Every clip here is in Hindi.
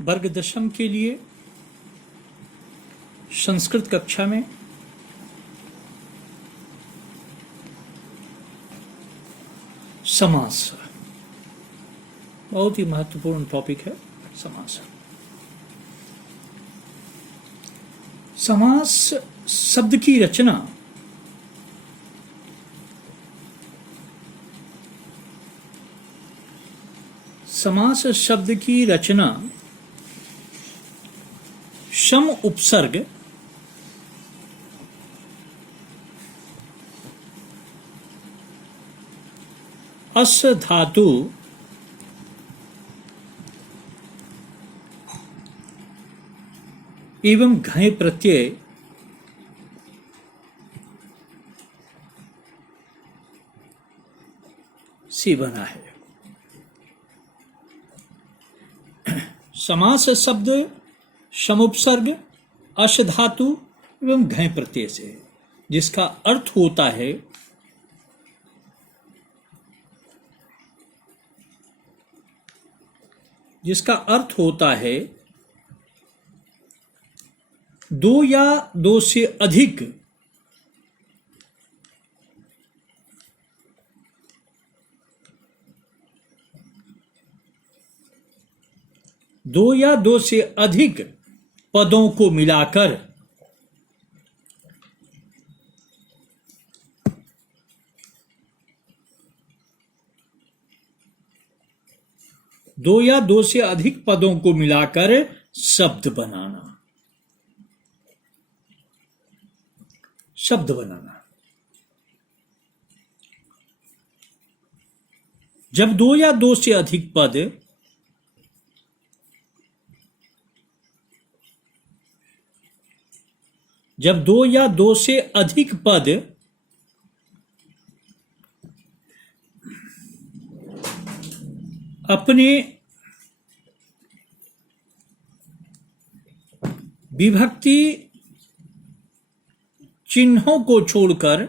वर्ग दशम के लिए संस्कृत कक्षा में समास बहुत ही महत्वपूर्ण टॉपिक है। समास समास शब्द की रचना समास शब्द की रचना शम उपसर्ग अस धातु एवं घय प्रत्यय से बना है। समास शब्द समुपसर्ग अश धातु एवं घय प्रत्यय से है, जिसका अर्थ होता है दो या दो से अधिक पदों को मिलाकर दो या दो से अधिक पदों को मिलाकर शब्द बनाना। जब दो या दो से अधिक पद अपने विभक्ति चिन्हों को छोड़कर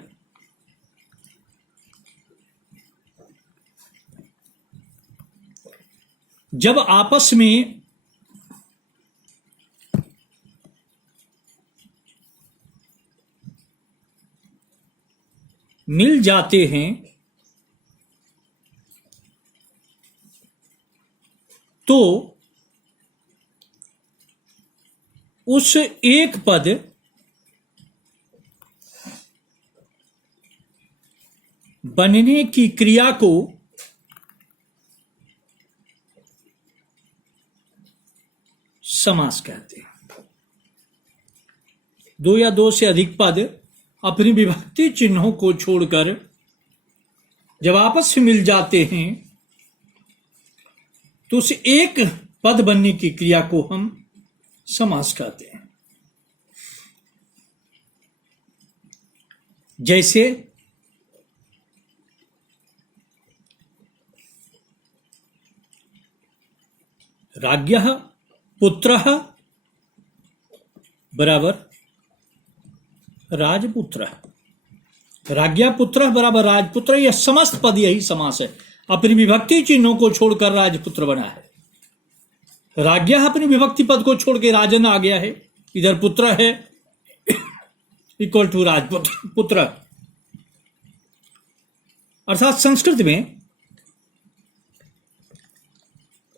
जब आपस में मिल जाते हैं तो उस एक पद बनने की क्रिया को समास कहते हैं। दो या दो से अधिक पद अपनी विभक्ति चिन्हों को छोड़कर जब आपस में मिल जाते हैं तो उस एक पद बनने की क्रिया को हम समास कहते हैं। जैसे राज्ञः पुत्रः बराबर राजपुत्रः, राज्ञा पुत्रः बराबर राजपुत्र, यह समस्त पद यही समास है। अपनी विभक्ति चिन्हों को छोड़कर राजपुत्र बना है। राज्ञा अपनी विभक्ति पद को छोड़ के राजन आ गया है, इधर पुत्र है इक्वल टू राजपुत्र पुत्र। अर्थात संस्कृत में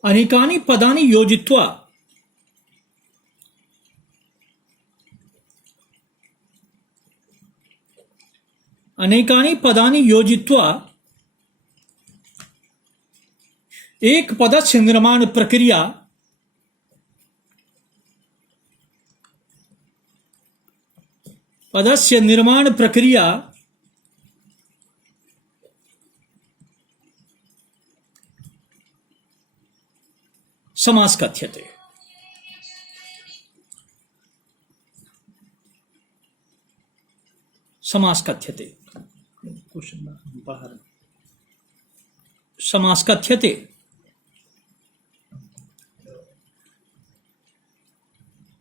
अनेकानि पदानि योजित्वा एक पदस्य निर्माण प्रक्रिया समास कथ्यते। समास कथ्यते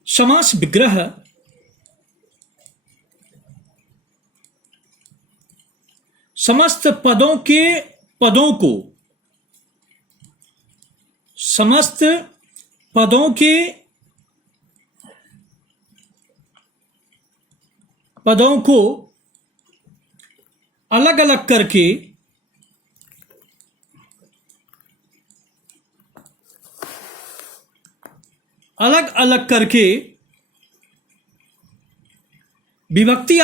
समास विग्रह समस्त पदों को अलग अलग करके विभक्ति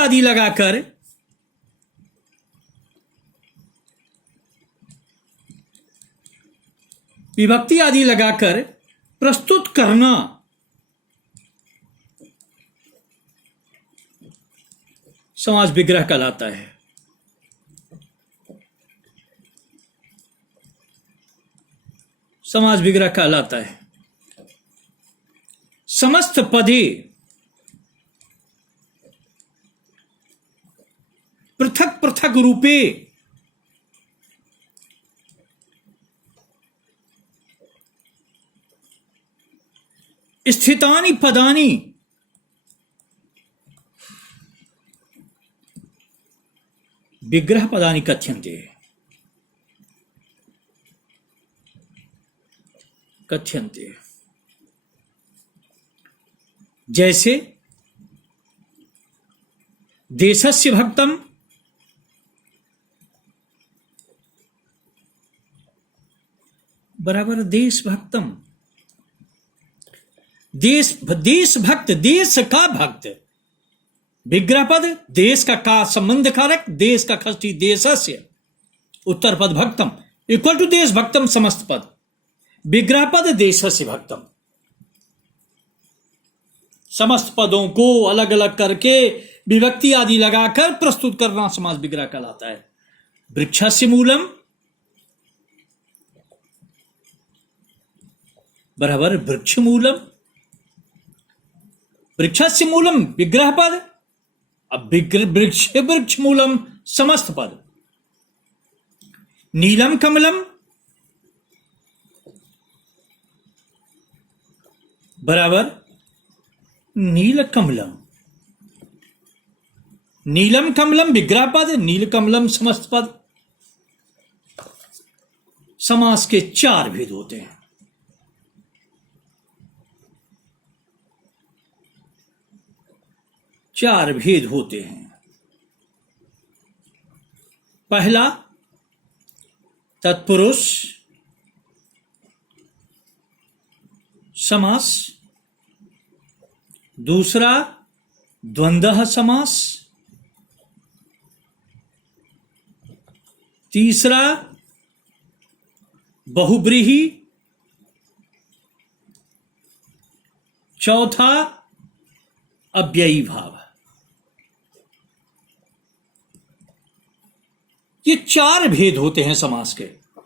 आदि लगाकर प्रस्तुत करना समास विग्रह कहलाता है। समास विग्रह कहलाता है। समस्त पदे पृथक पृथक रूपे स्थितानि पदानि विग्रह पदानि कथ्यन्ते। जैसे देशस्य भक्तम बराबर देशभक्तम। देशभक्त, देश का भक्त। विग्रह पद देश का संबंध कारक, देश का खष्टी देशस्य, उत्तर पद भक्तम इक्वल टू देश भक्तम समस्त पद। विग्रह पद देशस्य भक्तम। समस्त पदों को अलग अलग करके विभक्ति आदि लगाकर प्रस्तुत करना समास विग्रह कहलाता है। वृक्षस्य मूलम बराबर वृक्ष मूलम। वृक्षस्य मूलम विग्रह पद, अब वृक्ष मूलम समस्त पद। नीलम कमलम बराबर नील कमलम। नीलम कमलम विग्रह पद, नील कमलम समस्त पद। समास के 4 भेद होते हैं। चार भेद होते हैं। पहला तत्पुरुष समास, दूसरा द्वंद्व समास, तीसरा बहुब्रीहि, चौथा अव्ययी भाव। ये 4 भेद होते हैं समास के।